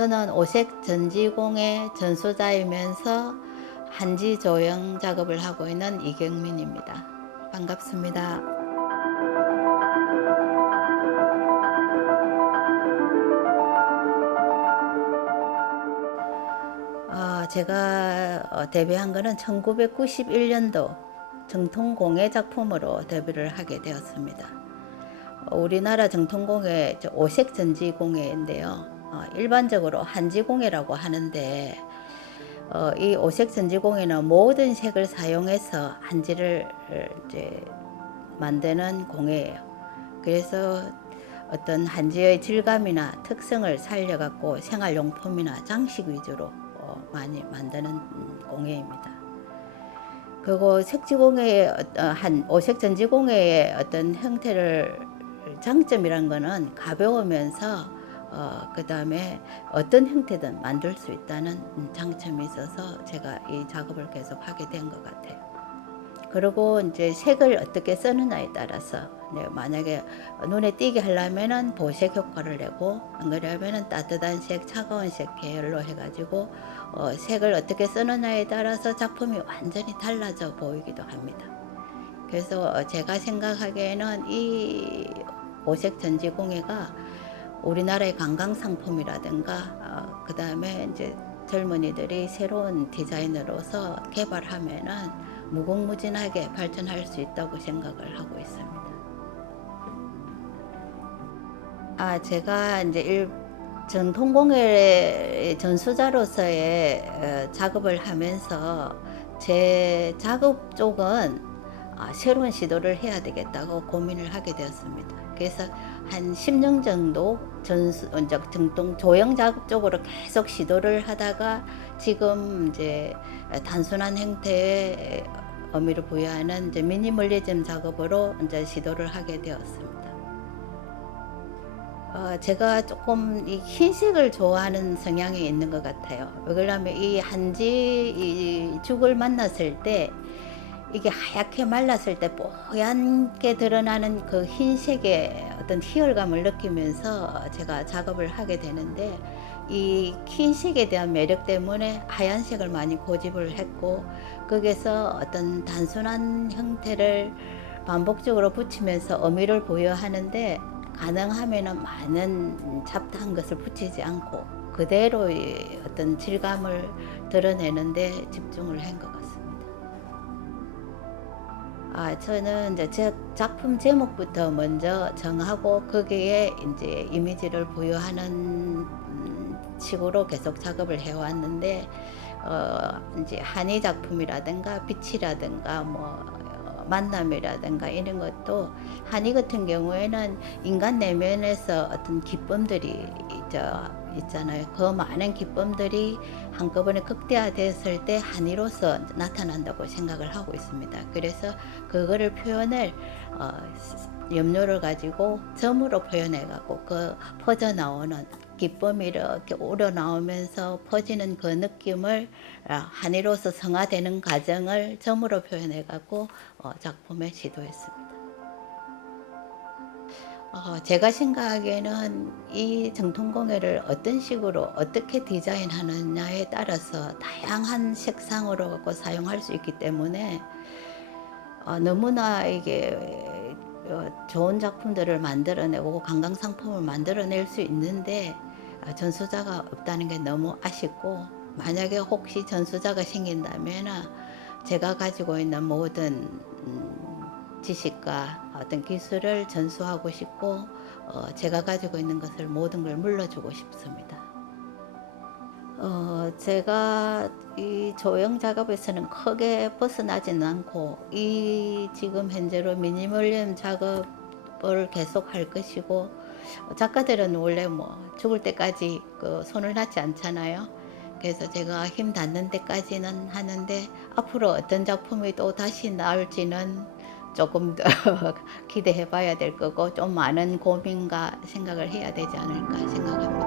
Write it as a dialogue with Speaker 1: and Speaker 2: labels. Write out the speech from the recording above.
Speaker 1: 저는 오색 전지공의 전수자이면서 한지 조형 작업을 하고 있는 이경민입니다. 반갑습니다. 아, 제가 어, 데뷔한 거는 1991년도 정통공예 작품으로 데뷔를 하게 되었습니다. 어, 우리나라 정통공예 저 오색 전지공예인데요. 어, 일반적으로 한지공예라고 하는데 어, 이 오색 전지공예는 모든 색을 사용해서 한지를 이제 만드는 공예예요. 그래서 어떤 한지의 질감이나 특성을 살려갖고 생활용품이나 장식 위주로 어, 많이 만드는 음, 공예입니다. 그리고 색지공예의 어, 한 오색 전지공예의 어떤 형태를 장점이란 거는 가벼우면서 어, 그 다음에 어떤 형태든 만들 수 있다는 음, 장점이 있어서 제가 이 작업을 계속 하게 된 것 같아요. 그리고 이제 색을 어떻게 쓰느냐에 따라서 네, 만약에 눈에 띄게 하려면은 보색 효과를 내고 안 그러면은 따뜻한 색, 차가운 색 계열로 해가지고 어, 색을 어떻게 쓰느냐에 따라서 작품이 완전히 달라져 보이기도 합니다. 그래서 어, 제가 생각하기에는 이 오색 전지공예가 우리나라의 관광 상품이라든가 어, 그 다음에 이제 젊은이들이 새로운 디자인으로서 개발하면은 무궁무진하게 발전할 수 있다고 생각을 하고 있습니다. 아, 제가 이제 일, 전통공예 전수자로서의 어, 작업을 하면서 제 작업 쪽은 아, 새로운 시도를 해야 되겠다고 고민을 하게 되었습니다. 그래서 한 10년 정도 전수, 이제 정통 조형 작업 쪽으로 계속 시도를 하다가 지금 이제 단순한 형태의 의미를 부여하는 이제 미니멀리즘 작업으로 이제 시도를 하게 되었습니다. 어, 제가 조금 이 흰색을 좋아하는 성향이 있는 것 같아요. 왜 그러냐면 이 한지 이 죽을 만났을 때 이게 하얗게 말랐을 때 뽀얗게 드러나는 그 흰색의 어떤 희열감을 느끼면서 제가 작업을 하게 되는데 이 흰색에 대한 매력 때문에 하얀색을 많이 고집을 했고 거기서 어떤 단순한 형태를 반복적으로 붙이면서 의미를 부여하는데 가능하면은 많은 잡다한 것을 붙이지 않고 그대로의 어떤 질감을 드러내는데 집중을 한 것 같습니다. 아, 저는 이제 제 작품 제목부터 먼저 정하고 거기에 이제 이미지를 부여하는 음, 식으로 계속 작업을 해왔는데 어, 이제 한의 작품이라든가 빛이라든가 뭐 어, 만남이라든가 이런 것도 한의 같은 경우에는 인간 내면에서 어떤 기쁨들이 저 있잖아요. 그 많은 기쁨들이 한꺼번에 극대화됐을 때 한의로서 나타난다고 생각을 하고 있습니다. 그래서 그거를 표현을 어, 염료를 가지고 점으로 표현해가고 그 퍼져 나오는 기쁨이 이렇게 우러 나오면서 퍼지는 그 느낌을 아, 한의로서 성화되는 과정을 점으로 표현해가고 어, 작품에 시도했습니다. 어, 제가 생각하기에는 이 정통공예를 어떤 식으로 어떻게 디자인하느냐에 따라서 다양한 색상으로 갖고 사용할 수 있기 때문에 어, 너무나 이게 어, 좋은 작품들을 만들어내고 관광 상품을 만들어낼 수 있는데 어, 전수자가 없다는 게 너무 아쉽고 만약에 혹시 전수자가 생긴다면 제가 가지고 있는 모든 음, 지식과 어떤 기술을 전수하고 싶고 어, 제가 가지고 있는 것을 모든 걸 물려주고 싶습니다. 어, 제가 이 조형 작업에서는 크게 벗어나지는 않고 이 지금 현재로 미니멀리즘 작업을 계속 할 것이고 작가들은 원래 뭐 죽을 때까지 그 손을 놨지 않잖아요. 그래서 제가 힘 닿는 데까지는 하는데 앞으로 어떤 작품이 또 다시 나올지는 조금 더 기대해 봐야 될 거고 좀 많은 고민과 생각을 해야 되지 않을까 생각합니다.